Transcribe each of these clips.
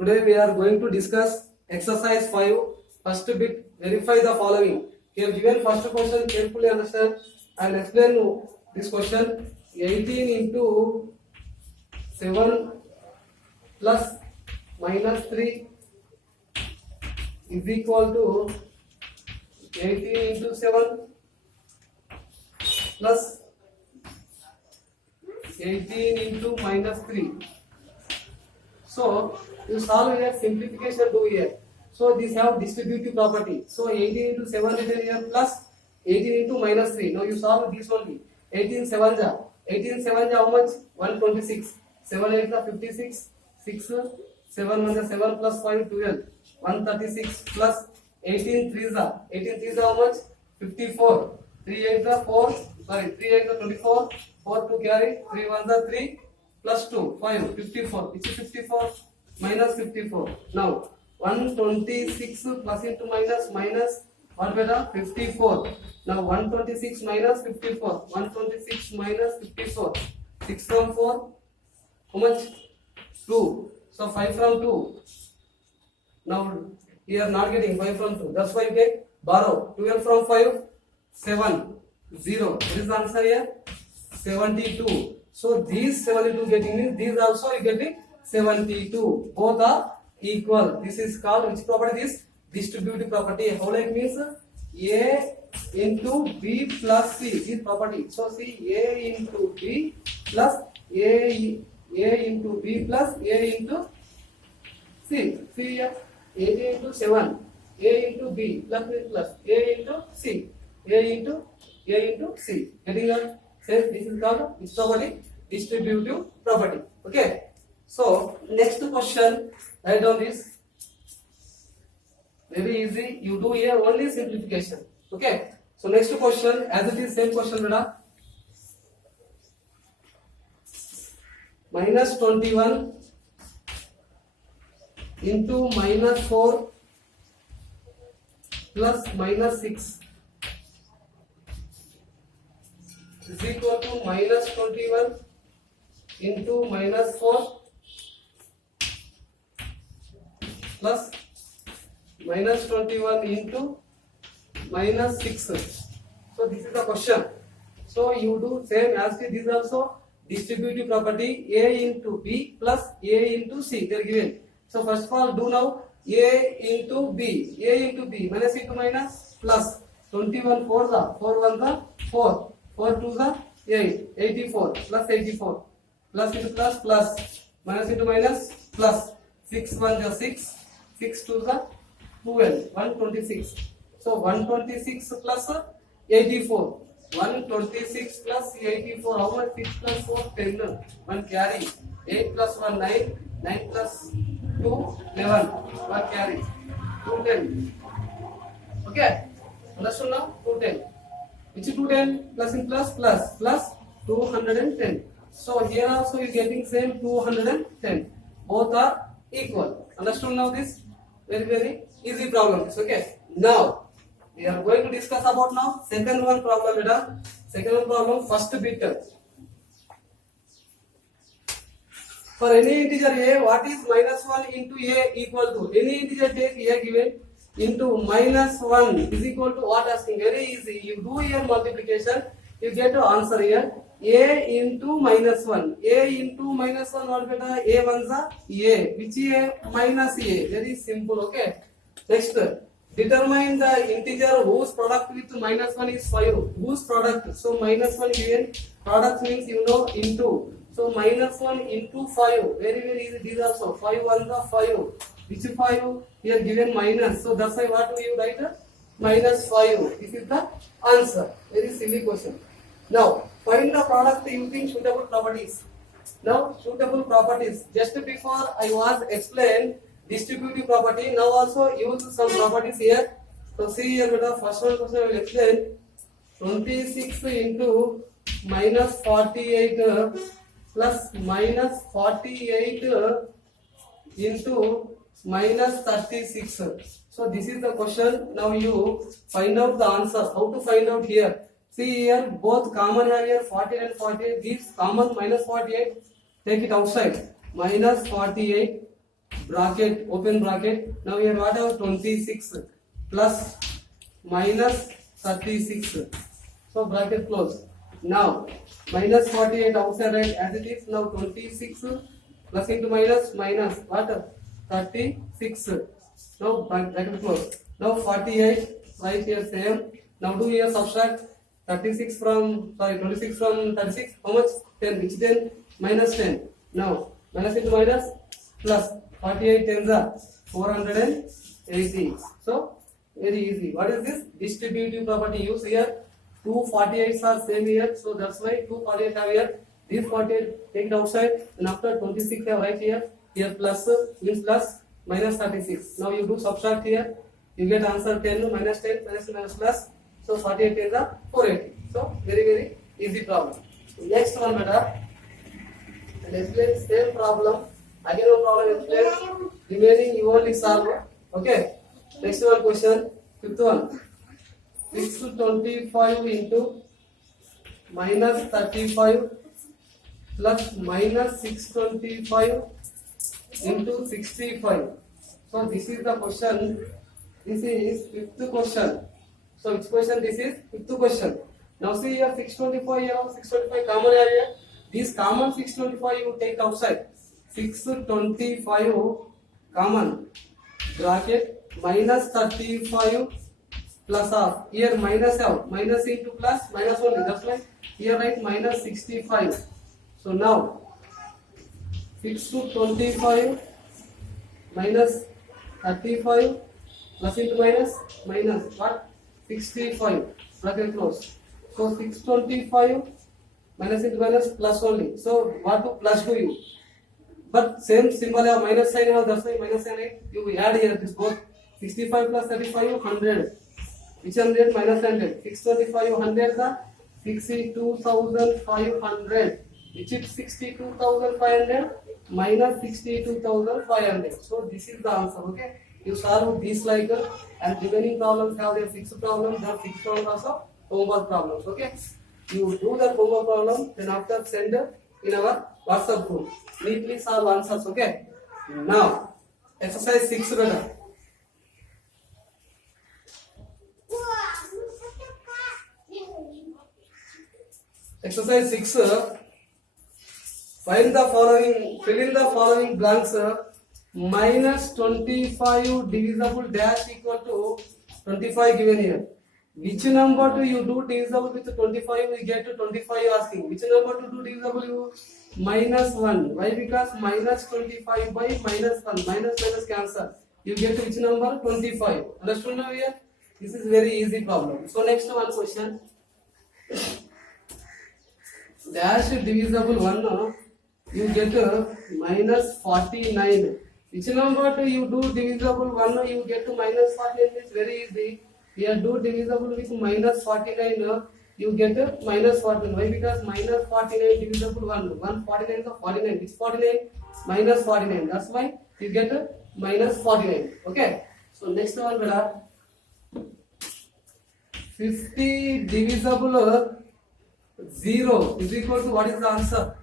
Today we are going to discuss exercise 5. First bit, verify the following. Here given first question, carefully understand and explain this question. 18 into 7 plus minus 3 is equal to 18 into 7 plus 18 into minus 3. So you solve here, simplification do here. So these have distributive property. So 18 into 7 written here plus 18 into minus 3. Now you solve this only. 18 7 ja. 18 7 ja how much? 126. 7 8 ja 56. 6 7 1 ja 7 plus 5 12. 136 plus 18 3 ja. 18 3 ja how much? 54. 3 8 ja 4. Sorry 3 8 ja 24. 4 to carry. 3 1 ja 3 plus 2 5 54. Which is 54? Minus 54. Now 126 plus into minus what beta 54. Now 126 minus 54. 126 minus 54. 6 from 4. How much? 2. So 5 from 2. Now here not getting 5 from 2. That's why you get borrow. 12 from 5. 7. 0. What is the answer here? 72. So these 72 getting means these also you getting 72. Both are equal. This is called which property? This distributive property. How like means A into B plus C. This property. So see A into B plus A into B plus A into C. See here A into 7. A into B plus A into C. A into C. Getting that? Says this is called which property? Distributive property. Okay. So next question, write down this. Very easy. You do here only simplification. Okay. So next question, as it is same question, beta. Minus 21 into minus 4 plus minus 6 is equal to minus 21 into minus 4 plus minus 21 into minus 6. So this is the question. So you do same as this also distributive property A into B plus A into C. They are given. So first of all do now A into B. A into B minus into minus plus 21 4 the 4 1 the 4 4 2 the 8 84 plus 84 plus into plus minus into minus plus 6 1 the 6 6 2 the 12 126. So 126 plus 84 126 plus 84 how much? 6 plus 4 10 1 carry 8 plus 1 9 9 plus 2 11 1 carry 210. Okay, understood now? 210. Which is 210 plus in plus 210. So here also you getting same 210. Both are equal. Understood now this? Very easy problem. Okay. Now we are going to discuss about now second one problem. Beta. Second one problem first bit. For any integer a, what is minus 1 into a equal to? Any integer take a given into minus 1 is equal to what? Asking very easy. You do here multiplication, you get to answer here a into minus 1. A into minus 1 what beta? A ones are a. Which a? Minus a. Very simple. Okay. Next, determine the integer whose product with minus 1 is 5. Whose product? So minus 1 given. Product means you know into. So minus 1 into 5. Very easy. These also 5 1 are 5. Which 5? Here given minus. So that's why what do you write? Minus 5. This is the answer. Very silly question. Now find the product using suitable properties. Now suitable properties. Just before I was explained distributive property. Now also use some properties here. So see here beta. First one question I will explain. 26 into minus 48 plus minus 48 into minus 36. So this is the question. Now you find out the answer. How to find out here? See here both common have here 48 and 48. These common minus 48. Take it outside. Minus 48. bracket, open bracket. Now here what have 26 plus minus 36. So bracket close. Now minus 48 outside, right, as it is. Now 26 plus into minus what? 36. Now bracket close. Now 48 right here same. Now do here subtract 26 from 36. How much? 10. Which 10? Minus 10. Now minus into minus plus 48 tens are 480. So very easy. What is this? Distributive property use here. Two 48s are same here, so that's why 2 48 have here. This 48 take it outside, and after 26 have right here. Here plus means plus minus 36. Now you do subtract here. You get answer 10 minus 10 minus plus. So 48 is a 480. So very easy problem. Next one, beta. And explain same problem. Again one problem explain. Remaining you only solve. Okay. Next one question. Fifth one. 625 into minus 35 plus minus 625 into 65. So this is the question. This is fifth question. So which question this is? Fifth question. Now see here 625 here, 625 common area. This common 625 you take outside. 625 common bracket minus 35 plus half. Here minus out. Minus into plus minus only. That's why here write minus 65. So now 625 minus 35 plus into minus what? 65. Bracket close. So 625 minus into minus plus only. So what to plus do you? But same symbol have minus sign have, that's why minus sign you add here this both. 65 plus 35 100. Which 100? Minus 100. 625 100 is 62,500. Which is 62,500 minus 62,500. So this is the answer. Okay. You solve this like and remaining problems have their fixed problems. Their fixed problems also homework problems. Okay. You do the homework problem, then after send in our WhatsApp group. Neatly solve answers. Okay. Now exercise 6 better. Exercise 6. Find the following, fill in the following blanks. Minus 25 divisible dash equal to 25 given here. Which number do you do divisible with 25? We get to 25 asking. Which number to do divisible? You minus 1. Why? Because minus 25 by minus 1. Minus cancel. You get to which number? 25. Understood now here? This is very easy problem. So next one question. Dash divisible 1, you get minus 49. Which number do you do divisible 1, you get to minus 49. It's very easy. Here do divisible with minus 49, you get minus 49. Why? Because minus 49 divisible 1. 149 is 49. Which 49? Minus 49. That's why you get minus 49. Okay. So next one, beta. 50 divisible 0 is equal to what is the answer?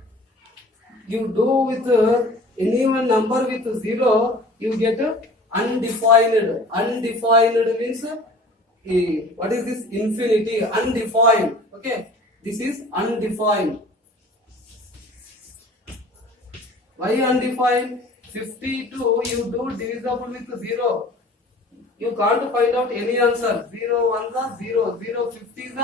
You do with any one number with 0, you get undefined. Undefined means what is this? Infinity. Undefined. Okay. This is undefined. Why undefined? 52 you do divisible with 0. You can't find out any answer. 0 1 is 0. 0 50 is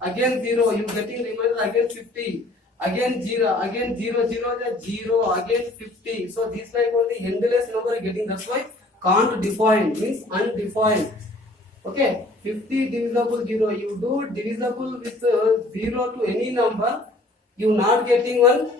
again 0. You getting remainder again 50. Again 0. Again 0 0 is 0. Again 50. So this like only endless number getting. That's why can't define means undefined. Okay. 50 divisible 0. You do divisible with 0 to any number. You not getting one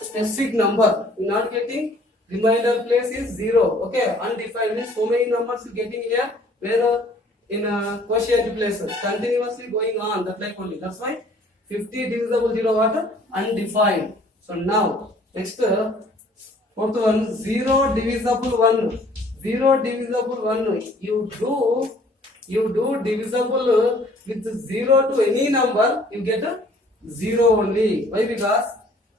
specific number. You not getting remainder place is 0. Okay. Undefined means so many numbers you getting here where in quotient places continuously going on. That like only. That's why 50 divisible 0 what? Undefined. So now next fourth one 0 divisible 1. 0 divisible 1. You do divisible with 0 to any number, you get 0 only. Why? Because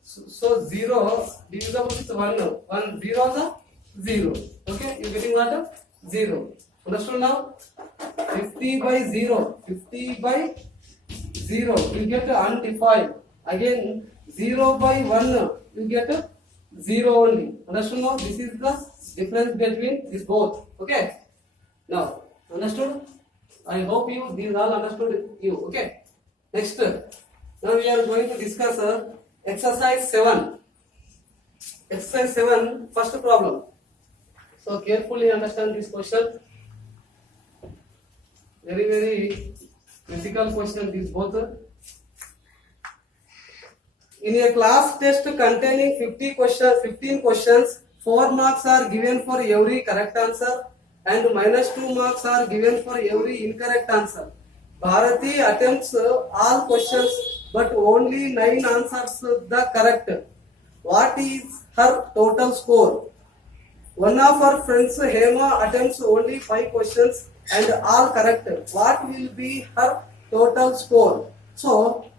so 0 divisible with 1. 1 0 is 0. Okay, you getting what? 0. Understood now? 50 by 0. 50 by 0. You get undefined. Again, 0 by 1. You get 0 only. Understood now? This is the difference between these both. Okay. Now, understood? I hope you these all understood you. Okay. Next. Now we are going to discuss exercise 7. Exercise 7, first problem. So carefully understand this question. Very, very critical question. These both. In a class test containing 15 questions, 4 marks are given for every correct answer and -2 marks are given for every incorrect answer. Bharati attempts all questions but only 9 answers the correct. What is her total score? One of her friends, Hema, attempts only 5 questions and all correct. What will be her total score? So,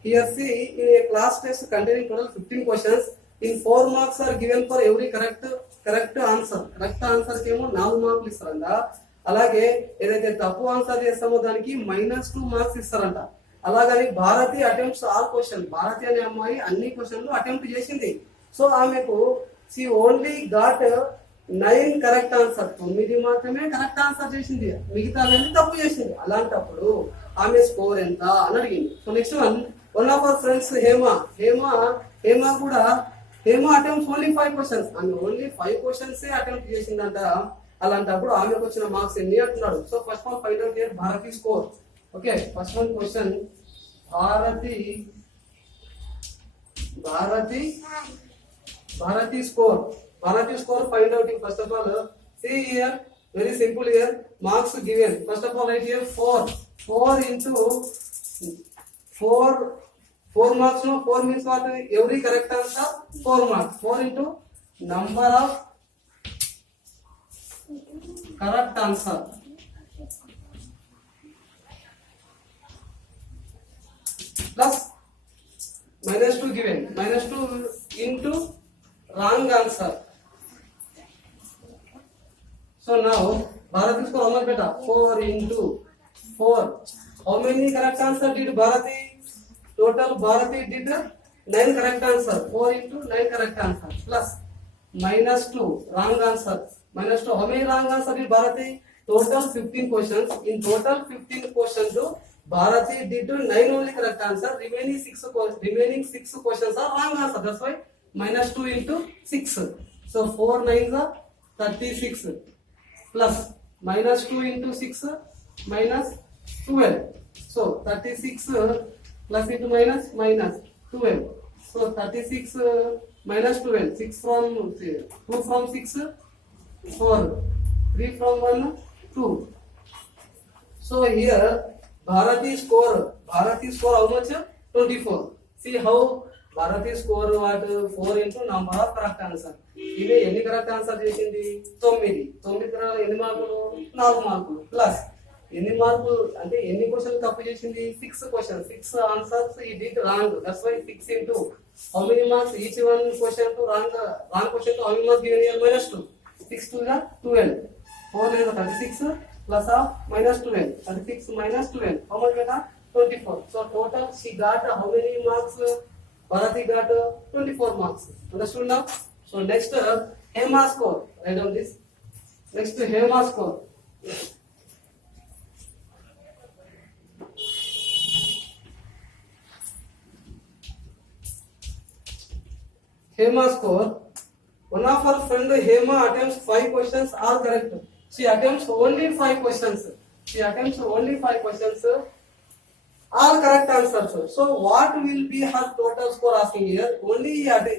here see, in a class test containing total 15 questions, in 4 marks are given for every correct answer. Correct answer కేమో 4 మార్కులు ఇస్తారంట. అలాగే ఏదైతే తప్పు answer చేస్తామో దానికి -2 marks ఇస్తారంట. అలాగని Bharati attempts all question. Bharati అనే అమ్మాయి అన్ని క్వశ్చన్లు అటెంప్ట్ చేసింది. సో ఆమెకు she only got 9 correct answer. 9 మాత్రమే కరెక్ట్ ఆన్సర్ చేసింది, మిగతావన్నీ తప్పు చేసింది. అలాంటప్పుడు ఆమె స్కోర్ ఎంత అని అడిగింది. So next one of our friends Hema కూడా అటెంప్ట్స్ ఓన్లీ 5 క్వశ్చన్స్. ఆమె ఓన్లీ 5 క్వశ్చన్స్ అటెంప్ట్ చేసిందంట. అలాంటప్పుడు ఆమెకు వచ్చిన మార్క్స్ ఎన్ని అంటున్నాడు. So first one find out here Bharati score. Okay, first one question Bharati score. Bharati score find out. First of all, see here, very simple here. Marks given. First of all, write here 4. 4 into 4 marks. No, 4 means what? Every correct answer 4 marks. 4 into number of correct answer plus -2 given. -2 into wrong answer. So now Bharati score how much beta? 4 into 4. How many correct answer did Bharati? Total Bharati did 9 correct answer. 4 into 9 correct answer plus -2 wrong answer. -2. How many wrong answer did Bharati? Total 15 questions. In total 15 questions, Bharati did 9 only correct answer. Remaining 6 questions are wrong answer. That's why -2 into 6. So 4 9s are 36 plus -2 into 6 -12. So 36 plus into -12. So 36 -12. 6 from 2 from 6 4. 3 from 1 2. So here Bharati score how much? 24. See how Bharati score what? 4 into number of correct answer. ఇవి ఎన్ని correct answer చేసింది? 9 తర్వాత ఎన్ని మార్కులు? 4 మార్కులు plus ఎన్ని మార్కులు అంటే ఎన్ని క్వశ్చన్ తప్పు చేసింది? 6 క్వశ్చన్. 6 ఆన్సర్స్ ఈ did wrong. That's why 6 into how many marks each one question to wrong question to how many marks given here? -2. 6 to the 12. 4 is 36 plus of -12. 36 -12. How much beta? 24. So total she got how many marks? Bharati got 24 marks. Understood now? So next Hema score. Write down this. Next Hema score. Hema score. One of her friend Hema attempts 5 questions all correct. She attempts only 5 questions. All correct answers. So what will be her total score asking here?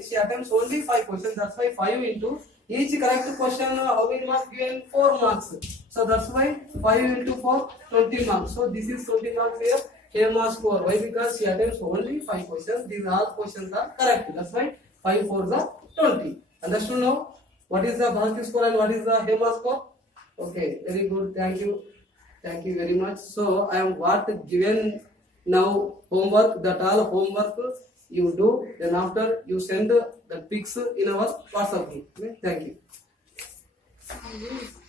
She attempts only 5 questions. That's why 5 into each correct question how many marks given? 4 marks. So that's why 5 into 4 20 marks. So this is 20 marks here. Hema score. Why? Because she attempts only 5 questions. These all questions are correct. That's why 5 4s are 20. Understood now? What is the Bharati score and what is the Hema score? Okay, very good. Thank you very much. So I am what given now homework. That all homework you do. Then after you send the pics in our WhatsApp group. Okay? Thank you. is